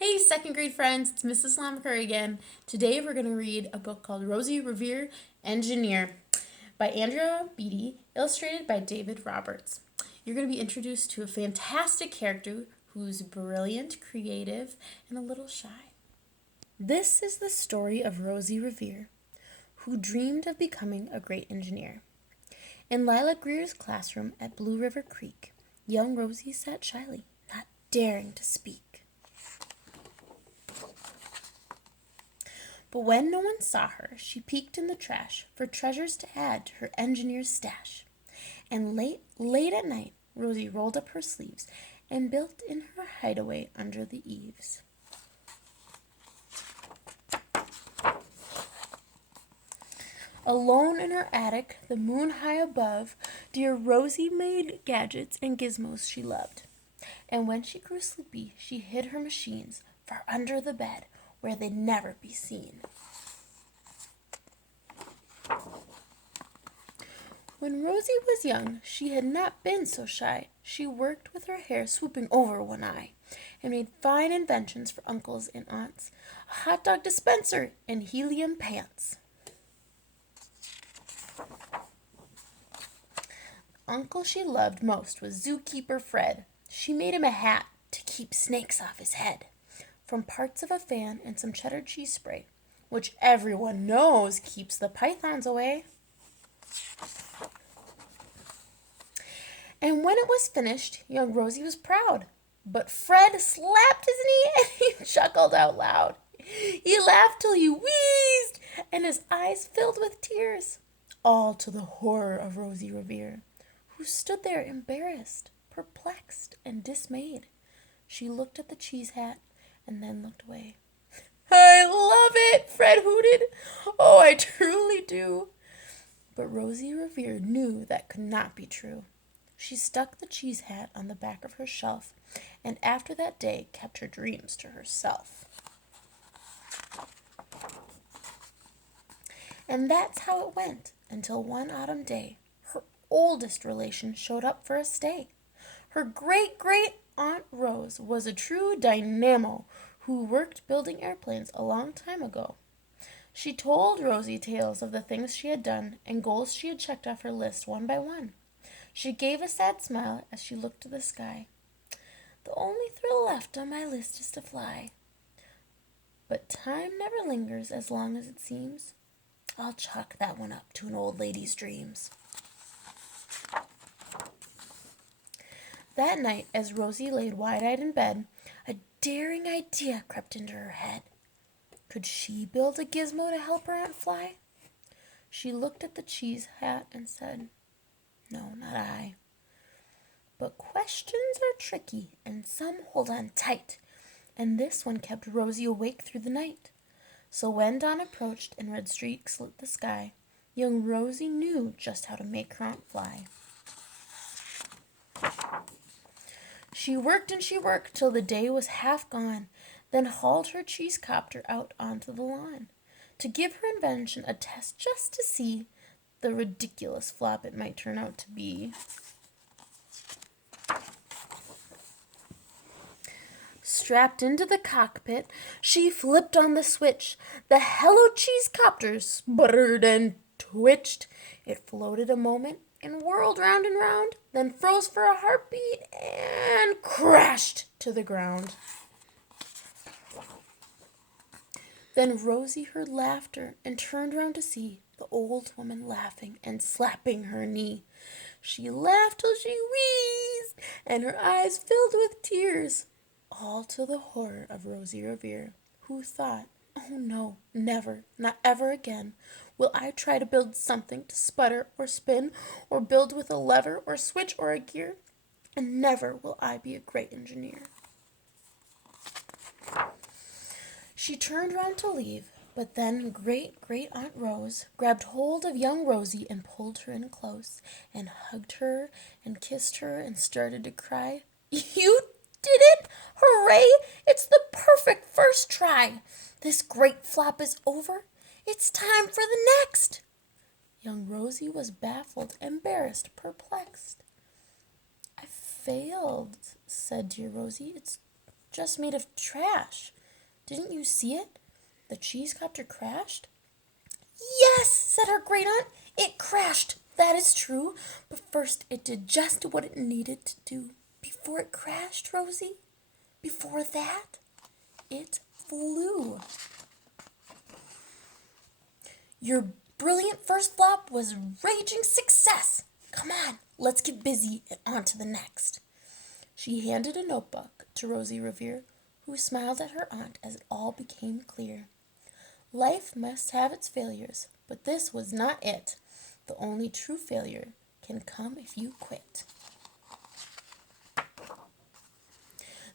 Hey, second grade friends, it's Mrs.Llama again. Today we're going to read a book called Rosie, Revere, Engineer by Andrea Beatty, illustrated by David Roberts. You're going to be introduced to a fantastic character who's brilliant, creative, and a little shy. This is the story of Rosie Revere, who dreamed of becoming a great engineer. In Lila Greer's classroom at Blue River Creek, young Rosie sat shyly, not daring to speak. But when no one saw her, she peeked in the trash for treasures to add to her engineer's stash. And late at night, Rosie rolled up her sleeves and built in her hideaway under the eaves. Alone in her attic, the moon high above, dear Rosie made gadgets and gizmos she loved. And when she grew sleepy, she hid her machines far under the bed, where they'd never be seen. When Rosie was young, she had not been so shy. She worked with her hair swooping over one eye, and made fine inventions for uncles and aunts, a hot dog dispenser and helium pants. The uncle she loved most was zookeeper Fred. She made him a hat to keep snakes off his head, from parts of a fan and some cheddar cheese spray, which everyone knows keeps the pythons away. And when it was finished, young Rosie was proud. But Fred slapped his knee and he chuckled out loud. He laughed till he wheezed, and his eyes filled with tears, all to the horror of Rosie Revere, who stood there embarrassed, perplexed, and dismayed. She looked at the cheese hat and then looked away. I love it, Fred hooted. Oh, I truly do. But Rosie Revere knew that could not be true. She stuck the cheese hat on the back of her shelf, and after that day kept her dreams to herself. And that's how it went until one autumn day, her oldest relation showed up for a stay. Her great-great-aunt Rose was a true dynamo who worked building airplanes a long time ago. She told Rosie tales of the things she had done and goals she had checked off her list one by one. She gave a sad smile as she looked to the sky. The only thrill left on my list is to fly. But time never lingers as long as it seems. I'll chalk that one up to an old lady's dreams. That night, as Rosie laid wide-eyed in bed, a daring idea crept into her head. Could she build a gizmo to help her aunt fly? She looked at the cheese hat and said, No, not I. But questions are tricky, and some hold on tight, and this one kept Rosie awake through the night. So when dawn approached and red streaks lit the sky, young Rosie knew just how to make her aunt fly. She worked and she worked till the day was half gone, then hauled her cheese copter out onto the lawn to give her invention a test just to see the ridiculous flop it might turn out to be. Strapped into the cockpit, she flipped on the switch. The Hello Cheese copter sputtered and twitched. It floated a moment and whirled round and round, then froze for a heartbeat and crashed to the ground. Then Rosie heard laughter and turned round to see the old woman laughing and slapping her knee. She laughed till she wheezed, and her eyes filled with tears, all to the horror of Rosie Revere, who thought, Oh no, never, not ever again, will I try to build something to sputter or spin or build with a lever or switch or a gear, and never will I be a great engineer. She turned round to leave, but then great-great-aunt Rose grabbed hold of young Rosie and pulled her in close and hugged her and kissed her and started to cry. You did it! Hooray! It's the perfect first try. This great flop is over. It's time for the next. Young Rosie was baffled, embarrassed, perplexed. I failed, said dear Rosie. It's just made of trash. Didn't you see it? The cheese copter crashed." "Yes," said her great aunt. "It crashed. That is true. But first it did just what it needed to do. Before it crashed, Rosie, before that, it flew. Your brilliant first flop was a raging success. Come on, let's get busy and on to the next." She handed a notebook to Rosie Revere, who smiled at her aunt as it all became clear. Life must have its failures, but this was not it. The only true failure can come if you quit.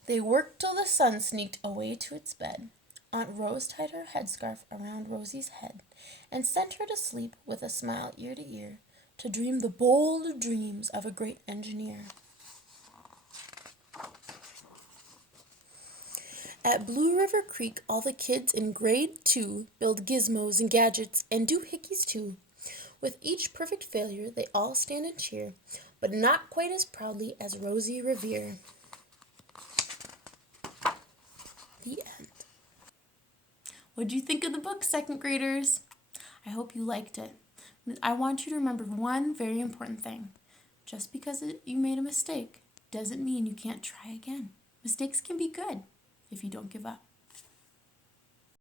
They worked till the sun sneaked away to its bed. Aunt Rose tied her headscarf around Rosie's head and sent her to sleep with a smile ear to ear, to dream the bold dreams of a great engineer. At Blue River Creek, all the kids in grade 2 build gizmos and gadgets and do hickeys too. With each perfect failure, they all stand and cheer, but not quite as proudly as Rosie Revere. The end. What do you think of the book, second graders? I hope you liked it. I want you to remember one very important thing. Just because you made a mistake doesn't mean you can't try again. Mistakes can be good if you don't give up.